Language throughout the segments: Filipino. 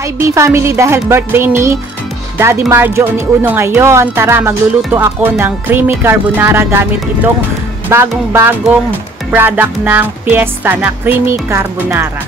Hi B family, dahil birthday ni Daddy Marjo ni Uno ngayon, tara magluluto ako ng creamy carbonara gamit itong bagong-bagong product ng Fiesta na creamy carbonara.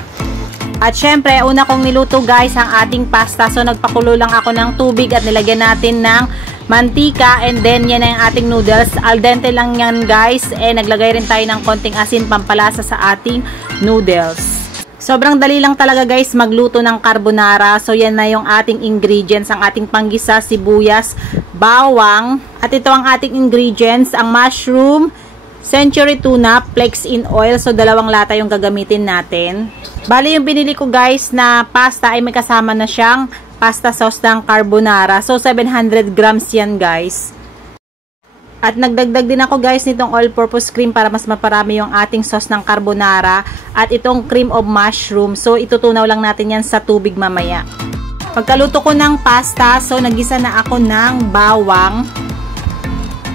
At syempre, una kong niluto guys ang ating pasta. So nagpakulo lang ako ng tubig at nilagyan natin ng mantika, and then yan ang ating noodles. Al dente lang yan guys. Naglagay rin tayo ng konting asin pampalasa sa ating noodles. Sobrang dali lang talaga guys magluto ng carbonara. So yan na yung ating ingredients, ang ating panggisa, sibuyas, bawang. At ito ang ating ingredients, ang mushroom, century tuna, flakes in oil. So dalawang lata yung gagamitin natin. Bali yung binili ko guys na pasta ay may kasama na siyang pasta sauce ng carbonara. So 700 grams yan guys. At nagdagdag din ako guys nitong all-purpose cream para mas maparami yung ating sauce ng carbonara. At itong cream of mushroom. So itutunaw lang natin yan sa tubig mamaya. Pagkaluto ko ng pasta, so nagisa na ako ng bawang.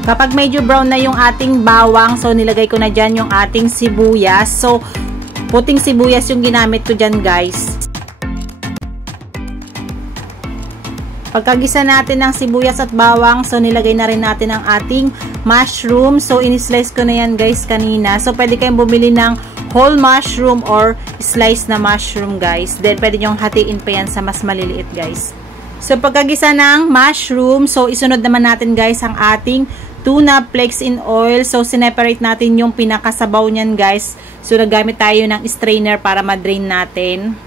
Kapag medyo brown na yung ating bawang, so nilagay ko na dyan yung ating sibuyas. So puting sibuyas yung ginamit ko dyan guys. Pagkagisa natin ng sibuyas at bawang, so nilagay na rin natin ang ating mushroom. So in-slice ko na yan guys kanina. So pwede kayong bumili ng whole mushroom or slice na mushroom guys. Then pwede nyong hatiin pa yan sa mas maliliit guys. So pagkagisa ng mushroom, so isunod naman natin guys ang ating tuna flakes in oil. So sineparate natin yung pinakasabaw nyan guys. So nagamit tayo ng strainer para ma-drain natin.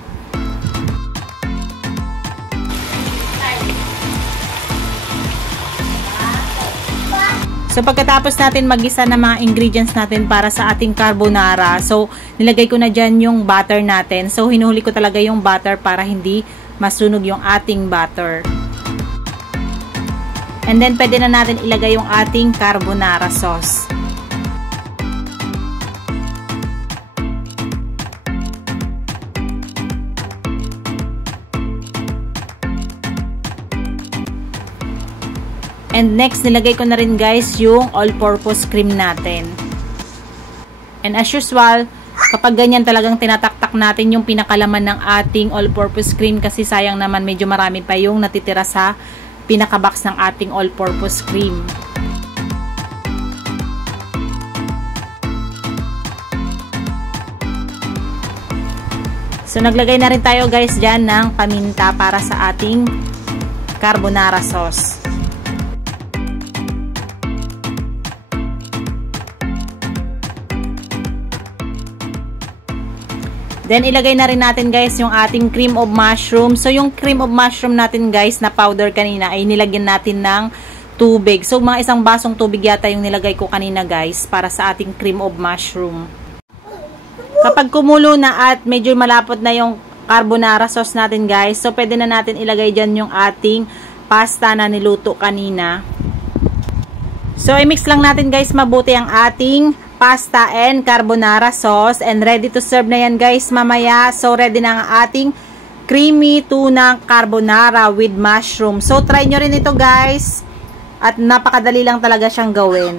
So pagkatapos natin magisa ng mga ingredients natin para sa ating carbonara, so nilagay ko na dyan yung butter natin. So hinuhuli ko talaga yung butter para hindi masunog yung ating butter. And then pwede na natin ilagay yung ating carbonara sauce. And next, nilagay ko na rin guys yung all-purpose cream natin. And as usual, kapag ganyan talagang tinataktak natin yung pinakalaman ng ating all-purpose cream kasi sayang naman medyo marami pa yung natitira sa pinakabox ng ating all-purpose cream. So naglagay na rin tayo guys dyan ng paminta para sa ating carbonara sauce. Then, ilagay na rin natin guys yung ating cream of mushroom. So, yung cream of mushroom natin guys na powder kanina ay nilagyan natin ng tubig. So, mga isang basong tubig yata yung nilagay ko kanina guys para sa ating cream of mushroom. Kapag kumulo na at medyo malapot na yung carbonara sauce natin guys, so pwede na natin ilagay dyan yung ating pasta na niluto kanina. So, i-mix lang natin guys mabuti ang ating pasta and carbonara sauce, and ready to serve na yan guys mamaya. So ready na ang ating creamy tuna carbonara with mushroom. So try nyo rin ito guys, at napakadali lang talaga siyang gawin.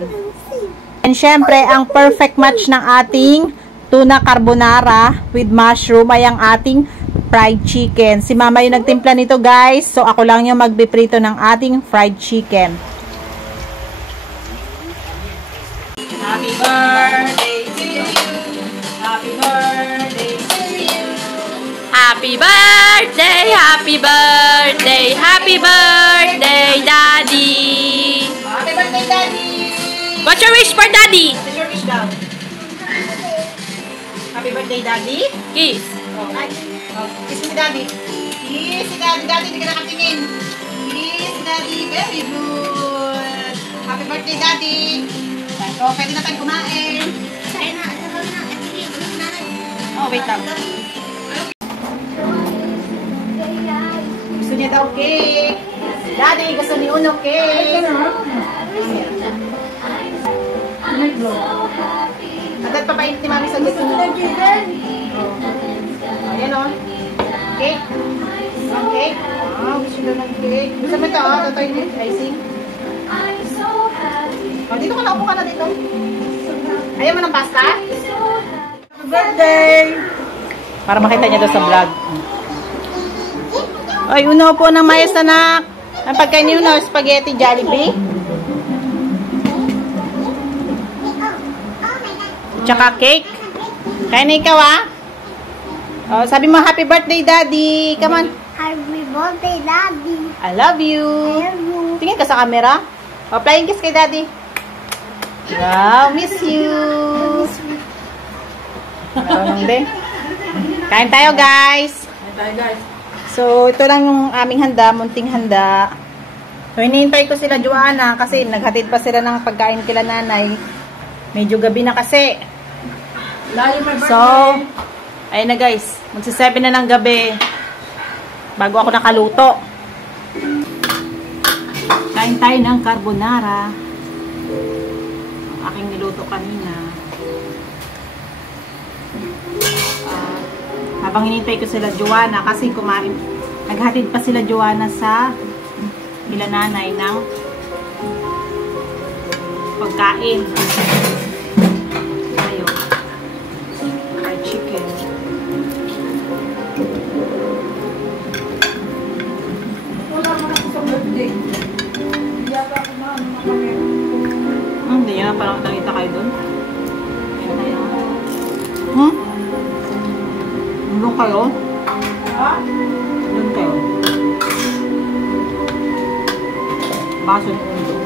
And syempre ang perfect match ng ating tuna carbonara with mushroom ay ang ating fried chicken. Si mama yung nagtimpla nito guys, so ako lang yung magpiprito ng ating fried chicken. Happy birthday to you. Happy birthday to you. Happy birthday, happy birthday, happy birthday, Daddy. Happy birthday, Daddy. What's your wish for Daddy? What's your wish daw? Happy birthday, Daddy. Kiss. Oh, ay. Oh, kiss mo si Daddy. Kiss si Daddy. Daddy, hindi ka nakatingin. Kiss si Daddy. Very good. Happy birthday, Daddy. So, pwede na tayong kumain. Oh, wait lang. Gusto niya daw cake. Daddy, gusto ni Uno cake. Agad papait ni Mami sa gusto niya. Oh, ayan o. Cake. Cake. Oh, gusto niya ng cake. Gusto mo ito, oh. Ito yung icing. Oh, dito ka na, upo ka na dito. Ayaw mo ng pasta? Happy birthday! Para makita niya doon sa vlog. Ay, uno po ng mayas anak. Ang pagkain niyo na spaghetti Jollibee. Tsaka cake. Kaya na ikaw ah. Oh, sabi mo happy birthday daddy. Come on. Happy birthday, Daddy. I love you. I love you. Tingin ka sa camera. Oh, flying kiss kay daddy. Wow, miss you. Marunong din. Kain tayo guys. So, ito lang yung aming handa, munting handa. So, hinihintay ko sila Joanna kasi naghatid pa sila ng pagkain kila nanay. Medyo gabi na kasi. So, ayun na guys. Magsi-7 na ng gabi. Bago ako nakaluto. Kain tayo ng carbonara. Ang aking niluto kanina. Habang hinintay ko sila Joanna kasi kumain. Naghatid pa sila Joanna sa ila nanay ng pagkain. Ayun. Fried chicken. Hindi yan. Parang nakita kayo doon. Doon kayo? Doon kayo. Baso yung ulo.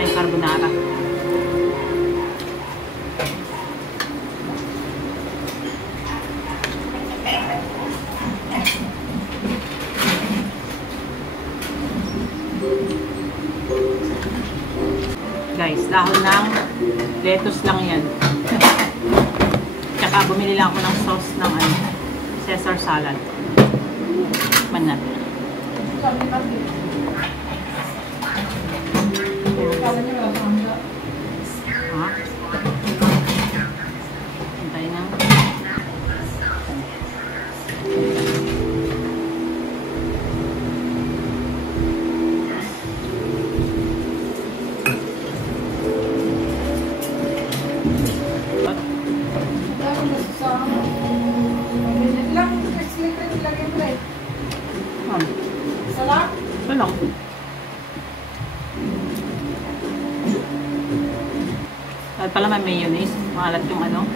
Ay, carbonara. Guys, dahon ng lettuce lang yan. Tsaka bumili lang ako ng sauce ng Caesar salad. Man natin. Ha? Hintay na. Salak? Ito lang. Dahil pala may mayonnaise. Maalat yung yung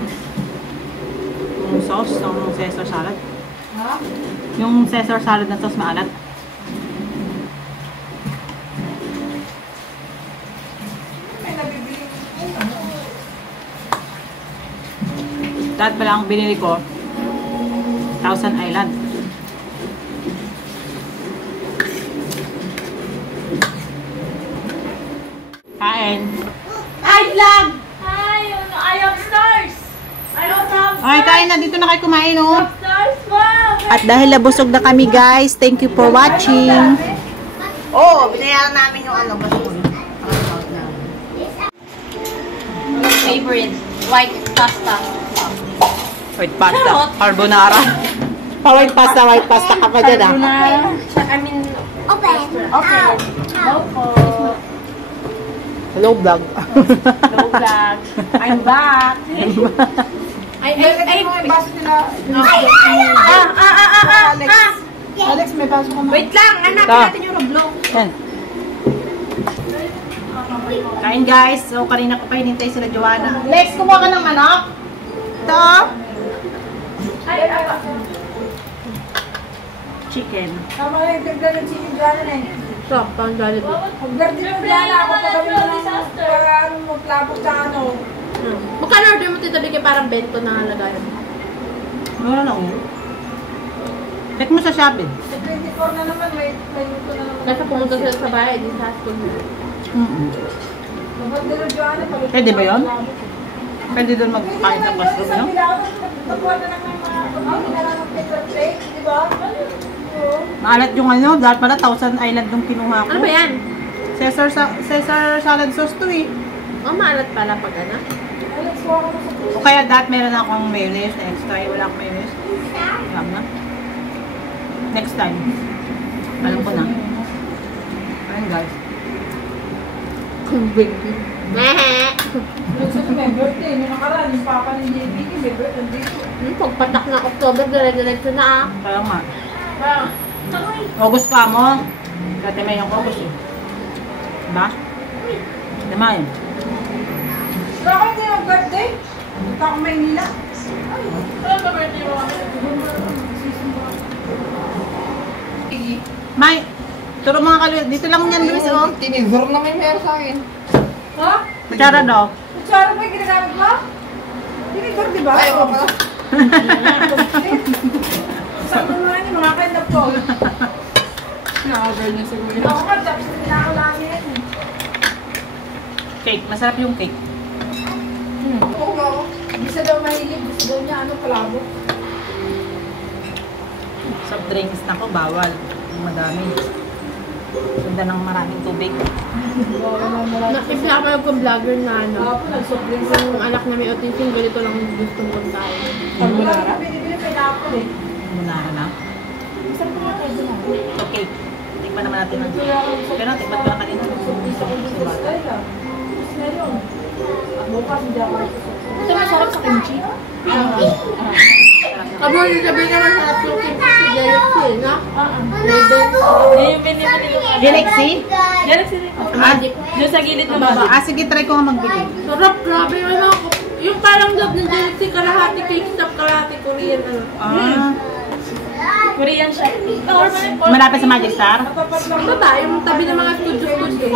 sauce ng Caesar salad. Ha? Yung Caesar salad na sauce maalat. May nabibili. Dahil pala ang binili ko, Thousand Island. Kain. Hi, vlog! Hi, I have stars! I also have Ay, kain na. Dito na kayo kumain, oh. stars! Wow! At dahil nabusog na kami, guys, thank you for watching. Oo, binayaran namin yung basura. Favorite, white pasta. White pasta. Carbonara. Pa-white pasta ka pa dyan, ah. I mean, Open. okay. Opo. Hello, vlog. Hello, vlog. I'm back. Ay, yung baso nila. Alex, may baso ka na. Wait lang, hanapin Ito. natin yung Roblox. Yan. Kain, guys. So, kanina ko pa hinintay sila Joanna. Lex, kumuha ka ng manok. Ito. Chicken. Tama na yung tignan ng chicken dyan na eh. Stop, pang Jollibee. Pag-garden mo dyan ako pagawin mo lang para maglabot sa Magkano order mo Tito Bigay parang bento na lagayan? Meron lang yun. Check mo sa Shopee. Sa 24 na naman, may yuto na naman. Kasi pumunta sila sa bahay, di sa school mo. Dapat nila dyan eh. Pwede ba yun? Pwede doon magkain sa classroom, no? Pagkuha na lang ng mga pagkain na lang ng paper plate, di ba? Maalat yung dahil pala Thousand Island nung kinuha ko. Ano ba yan? Caesar salad sauce to eh. Oh, maalat pala pag ano? Alex, kuha ka na sa puso. O kaya meron akong mayonnaise na extra. Wala akong mayonnaise. Alam na. Next time. Alam ko na. Ayun guys. May birthday, may nakaraan, yung papa ni JB, may birthday. Pagpatak ng October, dire-diretso na ah. Kaya nga. August pa mo. Dati may yung August eh. Diba? Diba yun? Bakit niya yung birthday? Punta ako Maynila. Ano ba birthday mo? May, turo mga kaluya. Dito lang yan, Luis, oh. Tinidor na may meron sa akin. Ha? Kutsara daw. Kutsara ba yung ginagamit mo? Tinidor, di ba? Ay, oo pala. Saan mo naman yung mga kind of po? Nakagay niya siguro. Ako ka, tapos pinakalangin. Cake, masarap yung cake. Oo nga, oo. Bisa daw mahilig. Gusto daw niya, palabo. Soft drinks na ko, bawal. Madami. Ganda ng maraming tubig. Nakipla ako yung vlogger na ano. Ako, nag-sobrang Yung anak na may autism, ganito lang gusto mong tayo. Carbonara? Binibili pineapple eh. Muna na. Masarap naman carbonara. Okay. Tikman naman natin ang pero tikman ko lang kanina. Bukas hindi ako. Ito masarap sa kimchi. Kamo yung sabihin naman sa yung kimchi sa Galaxy, na? Galaxy? Galaxy rin. Magic. Yung sa gilid ng magic. Sige, try ko nga magbili. Sarap, grabe. Ano, yung parang loob ng Galaxy, kalahati cake stop, kalahati Korean. Korean siya. Malapit sa Magic Star? Ito ba? Yung tabi ng mga studio-studio.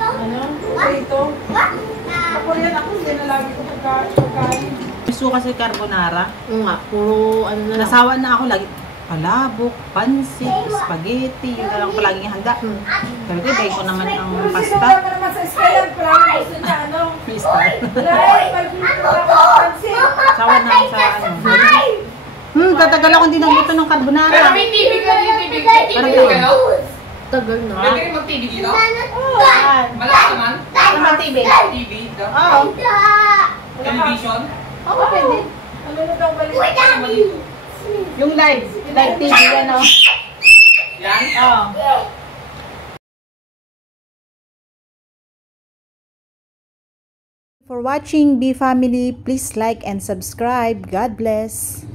Ano? Ito? Korean ako, hindi na lagi ko pagkain. Gusto kasi carbonara. Oo nga, puro ano na lang. Nasawa na ako lagi. Palabok, pansit, spaghetti, yun na lang palaging handa. Pero ibay ko naman ang pasta. Sinuha mo naman sa eskwela, palagi gusto niya, ano? Pista. Dahil, pag-ibig ko ako ng pansin. Sawa na ako sa ano. Tatagal ako hindi nagluto ng carbonara. Pero may TV ka din, TV ka. TV ka, no? Tagal na. Pwede rin mag-TV dito? Oo. Malakas naman? Ano bang TV? TV, no? Oo. Television? Oo, pwede. Ano na daw balik? Yung live TV yan o. Yan? Oo. For watching B Family, please like and subscribe. God bless.